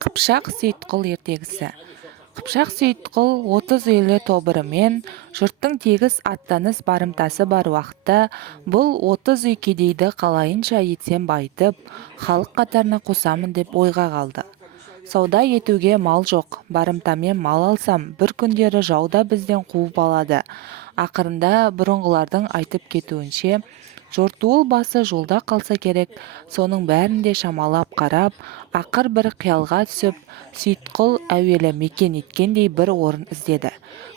Қыпшақ Сейітқұл ертегісі. Қыпшақ Сейітқұл 30 үйлі тобырымен жұрттың тегіс аттаныс барымтасы бар уақытта бұл 30 үй кедейді қалайынша етсем байытып, халық қатарына қосамын деп ойға қалды. Сауда етуге мал жоқ, барымтамен мал алсам, бір күндері жауда бізден қуып алады. Ақырында бұрынғылардың айтып кетуінше, жортуыл басы жолда қалса керек, соның бәрінде шамалап қарап, ақыр бір қиялға түсіп, Сейітқұл әуелі мекен еткендей бір орын іздеді.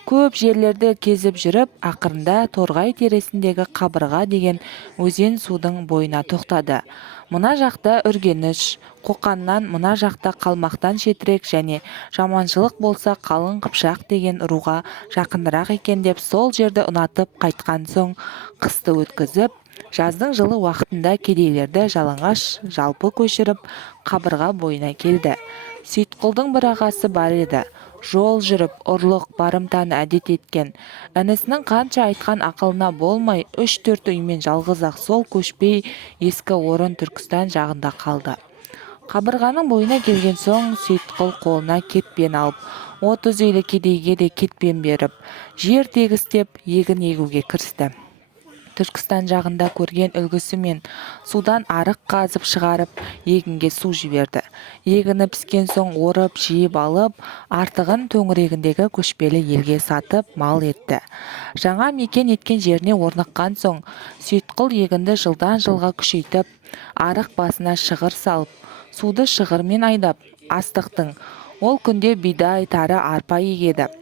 Көп жерлерді кезіп жүріп, ақырында Торғай тересіндегі Қабырға деген өзен судың бойына тоқтады. Мына жақта Үргеніш, Қоқаннан мына жақта Қалмақтан шетірек және жаманшылық болса Қалың Қыпшақ деген руға жақынырақ екен деп сол жерді ұнатып қайтқан соң қысты өткізіп, жаздың жылы уақытында кедейлерді жалаңаш жалпы көшіріп Қабырға бойына келді. Сейітқұлдың бір ағасы бар еді. Жол жүріп, ұрлық, барымтаны әдет еткен. Інісінің қанша айтқан ақылына болмай, 3-4 үймен жалғыз-ақ сол көшпей ескі орын Түркістан жағында қалды. Қабырғаның бойына келген соң Сейітқұл қолына кетпен алып, 30 үйлі кедейге де кетпен беріп, жер тегістеп, егін егуге кірісті. Түркістан жағында көрген үлгісімен судан арық қазып шығарып, егінге су жіберді. Егіні піскен соң орып, жиып алып, артығын төңірегіндегі көшпелі елге сатып, мал етті. Жаңа мекен еткен жеріне орныққан соң, Сейітқұл егінді жылдан жылға күшейтіп, арық басына шығыр салып, суды шығырмен айдап, астықтың, ол күнде бидай, тары, арпа егеді.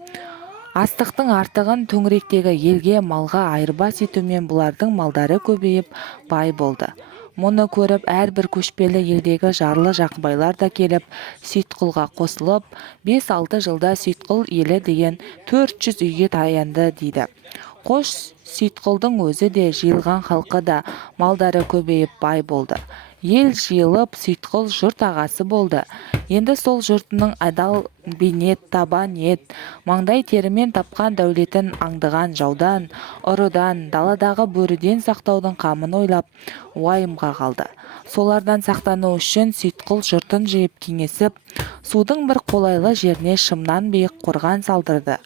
Астықтың артығын төңіректегі елге малға айырбас етумен бұлардың малдары көбейіп бай болды. Мұны көріп әрбір көшпелі елдегі жарлы жақыбайлар да келіп Сейітқұлға қосылып, 5-6 жылда Сейітқұл елі деген 400 үйге таянды дейді. Қош Сейітқұлдың өзі де, жиылған халқы да, малдары көбейіп бай болды. Ел жиылып, Сейітқұл жұрт ағасы болды. Енді сол жұртының адал бейнет, табан ет, маңдай терімен тапқан дәулетін аңдыған жаудан, ұрыдан, даладағы бөріден сақтаудың қамын ойлап, уайымға қалды. Солардан сақтану үшін Сейітқұл жұртын жиып кеңесіп, судың бір қолайлы жеріне шымнан биік қорған салдырды.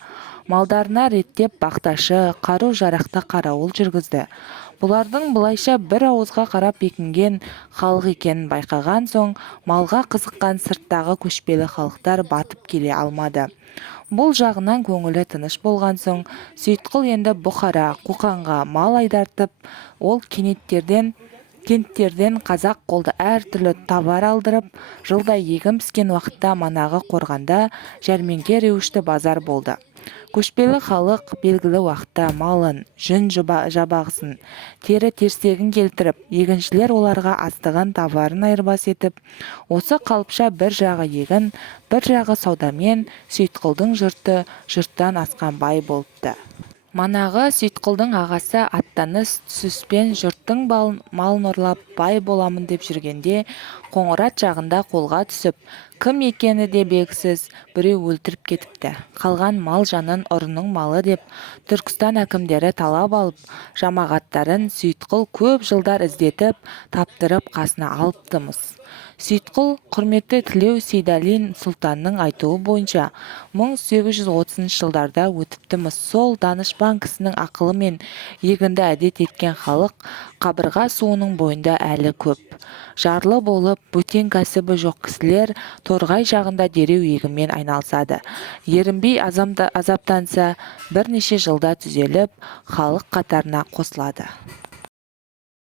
Малдарына реттеп бақташы, қару жарақты қарауыл жүргізді. Бұлардың бұлайша бір ауызға қарап бекінген халық екенін байқаған соң, малға қызыққан сырттағы көшпелі халықтар батып келе алмады. Бұл жағынан көңілі тыныш болған соң, Сейітқұл енді Бұхара, Қоқанға мал айдартып, ол кенттерден қазақ қолды әртүрлі товар алдырып, жылда егін піскен уақытта манағы қорғанда жәрмеңке реушті базар болды. Көшпелі халық белгілі уақытта малын, жүн жабағысын, тері терсегін келтіріп, егіншілер оларға астығын товарын айырбас етіп, осы қалыпша бір жағы егін, бір жағы саудамен Сейітқұлдың жұрты жұрттан асқан бай болыпты. Манағы Сейітқұлдың ағасы аттаныс түсіспен жұрттың малын ұрлап бай боламын деп жүргенде, Қоңырат жағында қолға түсіп, кім екені де белгісіз біреу өлтіріп кетіпті. Қалған мал жанын ұрының малы деп Түркістан әкімдері талап алып, жамағаттарын Сейітқұл көп жылдар іздетіп, таптырып қасына алыптымыз. Сейітқұл құрметті Тілеу Сейдалин сұлтанның айтуы бойынша 1830 жылдарда өтіптіміз. Сол данышпан кісінің ақылымен егінді әдет еткен халық Қабырға суының бойында әлі көп. Жарлы болып, бөтен кәсібі жоқ кісілер Торғай жағында дереу егінмен айналысады. Ерінбей азаптанса, бірнеше жылда түзеліп, халық қатарына қосылады.